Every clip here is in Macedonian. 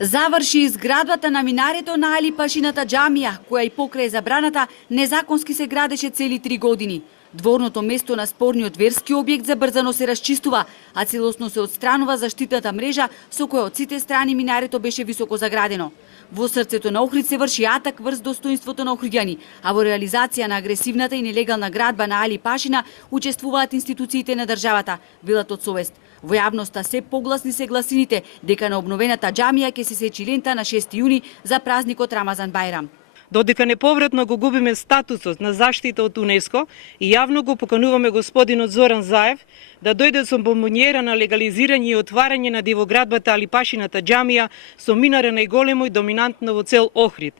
Заврши изградбата на минарето на Али Пашината џамија, која и покрај забраната незаконски се градеше цели 3 години. Дворното место на спорниот верски објект забрзано се расчистува, а целосно се отстранува заштитната мрежа со која од сите страни минарето беше високо заградено. Во срцето на Охрид се врши атак врз достоинството на охриѓани, а во реализација на агресивната и нелегална градба на Али Пашина учествуваат институциите на државата, велат од совест. Во јавноста се погласни се гласините дека на обновената џамија ќе се сечи лента на 6 јуни за празникот Рамазан Бајрам. Додека неповратно го губиме статусот на заштита од УНЕСКО и јавно го покануваме господинот Зоран Заев да дојде со бомбониера на легализирање и отварање на дивоградбата Али Пашината џамија со минара најголемо и доминантно во цел Охрид.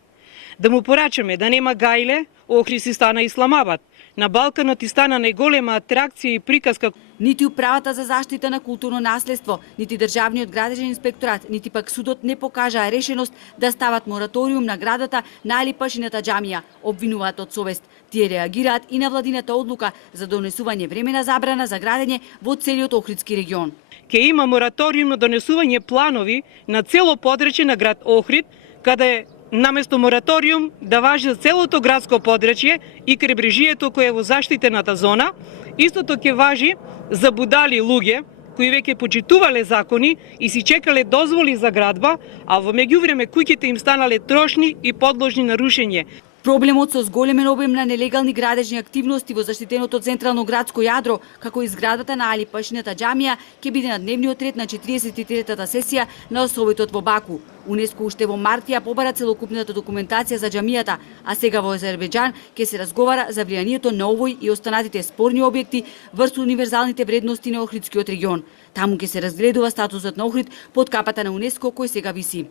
Да му порачаме да нема гајле, Охрид си стана Исламабад. На Балканот и стана најголема атракција и приказка. Нити управата за заштита на културно наследство, нити државниот градежен инспекторат, нити пак судот не покажаа решеност да стават мораториум на градата на Али Пашината џамија, обвинуваат од совест. Тие реагираат и на владината одлука за донесување времена забрана за градење во целиот Охридски регион. Ке има мораториум на донесување планови на цело подречје на град Охрид, каде наместо мораториум да важи за целото градско подречје и крайбрежието кое е во заштитената зона. Истото ќе важи за будали луѓе кои веќе почитувале закони и си чекале дозволи за градба, а во меѓувреме куќите им станале трошни и подложни на рушење. Проблемот со зголемен обем на нелегални градежни активности во заштитеното централно градско јадро, како и зградата на Али Пашината џамија, ќе биде на дневниот ред на 43-та сесија на Советот во Баку. УНЕСКО уште во март ја побара целокупната документација за џамијата, а сега во Азербејџан ќе се разговара за влијанието на овој и останатите спорни објекти врз универзалните вредности на Охридскиот регион. Таму ќе се разгледува статусот на Охрид под капата на УНЕСКО кој сега виси.